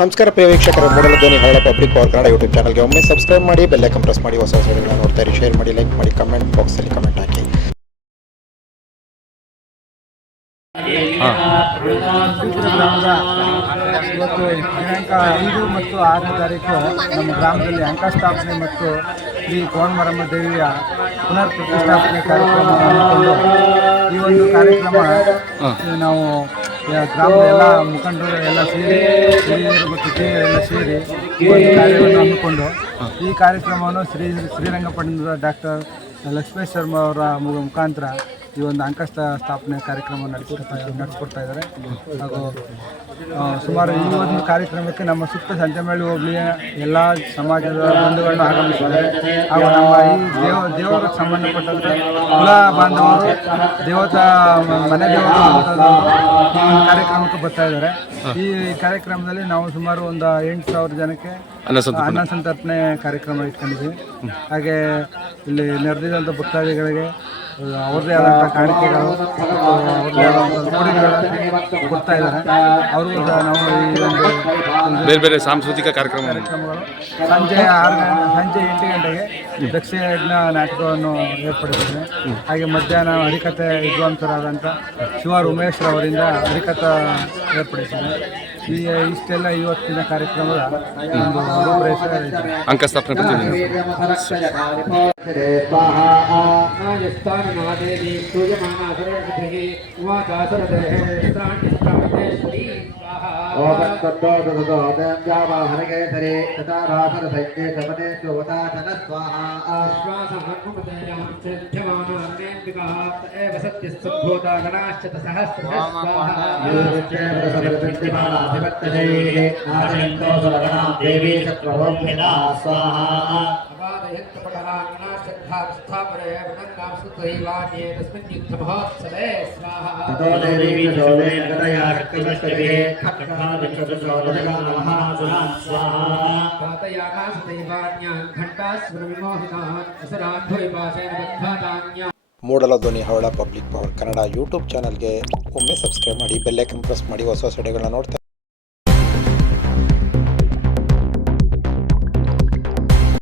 ನಮಸ್ಕಾರ ಪ್ರಿಯ ವೀಕ್ಷಕರೇ, ಮೂಡಲ ಧ್ವನಿ ಹಳ್ಳ ಪಬ್ಲಿಕ್ ಪವರ್ ಕನ್ನಡ ಯೂಟ್ಯೂಬ್ ಚಾನಲ್ಗೆ ಒಮ್ಮೆ ಸಬ್ಸ್ಕ್ರೈಬ್ ಮಾಡಿ, ಬೆಲ್ ಐಕಾನ್ ಪ್ರೆಸ್ ಮಾಡಿ, ಹೊಸ ವಿಡಿಯೋಗಳನ್ನ ನೋಡ್ತಾ ಇರಿ. ಶೇರ್ ಮಾಡಿ, ಲೈಕ್ ಮಾಡಿ, ಕಮೆಂಟ್ ಬಾಕ್ಸಲ್ಲಿ ಕಮೆಂಟ್ ಹಾಕಿ. ಇವತ್ತು ದಿನಾಂಕ 5 ಮತ್ತು 6ನೇ ತಾರೀಕು ನಮ್ಮ ಗ್ರಾಮದಲ್ಲಿ ಅಂಕ ಸ್ಥಾಪನೆ ಮತ್ತು ಶ್ರೀ ಕೋಣಮರಮ್ಮ ದೇವಿಯ ಪುನರ್ ಪ್ರತಿಷ್ಠಾಪನೆ ಕಾರ್ಯಕ್ರಮ ಹಮ್ಮಿಕೊಂಡು ಈ ಒಂದು ಕಾರ್ಯಕ್ರಮ ನಾವು ಗ್ರಾಮದ ಎಲ್ಲ ಮುಖಂಡರು ಎಲ್ಲ ಸೇರಿ ಹಿರಿಯರು ಮತ್ತು ಕಿರಿಯರೆಲ್ಲ ಸೇರಿ ಈ ಒಂದು ಕಾರ್ಯವನ್ನು ಹಮ್ಮಿಕೊಂಡು ಈ ಕಾರ್ಯಕ್ರಮವನ್ನು ಶ್ರೀರಂಗಪಟ್ಟಣದ ಡಾಕ್ಟರ್ ಲಕ್ಷ್ಮೇಶ್ ಶರ್ಮಾ ಅವರ ಮುಖಾಂತರ ಈ ಒಂದು ಅಂಕ ಸ್ಥಾಪನೆ ಕಾರ್ಯಕ್ರಮ ನಡೆಸ್ಕೊಡ್ತಾ ಇದ್ದಾರೆ. ಹಾಗೂ ಸುಮಾರು ಈ ಒಂದು ಕಾರ್ಯಕ್ರಮಕ್ಕೆ ನಮ್ಮ ಸುತ್ತ ಸಂತೆಮೇಳಿ ಹೋಬಳಿಯ ಎಲ್ಲ ಸಮಾಜದ ಬಂಧುಗಳನ್ನು ಆಗಮಿಸಿದ್ದಾರೆ. ಹಾಗೂ ನಮ್ಮ ಈ ದೇವರಿಗೆ ಸಂಬಂಧಪಟ್ಟಂತೆ ಕುಲ ಬಾಂಧವರು ದೇವತಾ ಮನೆ ದೇವತಾ ಈ ಒಂದು ಕಾರ್ಯಕ್ರಮಕ್ಕೆ ಬರ್ತಾ ಇದ್ದಾರೆ. ಈ ಕಾರ್ಯಕ್ರಮದಲ್ಲಿ ನಾವು ಸುಮಾರು ಒಂದು 8,000 ಜನಕ್ಕೆ ಅನ್ನ ಸಂತರ್ಪಣೆ ಕಾರ್ಯಕ್ರಮ ಇಟ್ಕೊಂಡಿದ್ದೀವಿ. ಹಾಗೆ ಇಲ್ಲಿ ನೆರೆದಿದ್ದಂಥ ಭಕ್ತಾದಿಗಳಿಗೆ ಅವ್ರದ್ದೇ ಆದಂಥ ಕಾಣಿಕೆಗಳು ಅವ್ರದ್ದೇ ಆದಂಥ ಕೊಡುಗೆಗಳನ್ನು ಕೊಡ್ತಾ ಇದ್ದಾರೆ. ಅವ್ರಿಗೂ ನಾವು ಈ ಒಂದು ಬೇರೆ ಬೇರೆ ಸಾಂಸ್ಕೃತಿಕ ಕಾರ್ಯಕ್ರಮಗಳು ಸಂಜೆ 8 ಗಂಟೆಗೆ ದಕ್ಷಯಜ್ಞ ನಾಟಕವನ್ನು ಏರ್ಪಡಿಸಿದೆ. ಹಾಗೆ ಮಧ್ಯಾಹ್ನ ಹರಿಕಥೆ ವಿದ್ವಾಂಸರಾದಂಥ ಶಿವಾರ್ ಉಮೇಶ್ ಅವರಿಂದ ಹರಿಕಥೆ ಏರ್ಪಡಿಸಿದೆ. ಇಷ್ಟೆಲ್ಲ ಇವತ್ತಿನ ಕಾರ್ಯಕ್ರಮದ ಒಂದು ರೂಪರೇಷೆ ಅಂಕಸ್ಥಾಪನೆ ಮೂಡಲ ಧ್ವನಿ ಹವಳ ಪಬ್ಲಿಕ್ ಪವರ್ ಕನ್ನಡ ಯೂಟ್ಯೂಬ್ ಚಾನಲ್ಗೆ ಒಮ್ಮೆ ಸಬ್ಸ್ಕ್ರೈಬ್ ಮಾಡಿ, ಬೆಲ್ ಐಕಾನ್ ಪ್ರೆಸ್ ಮಾಡಿ, ಹೊಸ ವಿಡಿಯೋಗಳನ್ನ ನೋಡ್ತಾ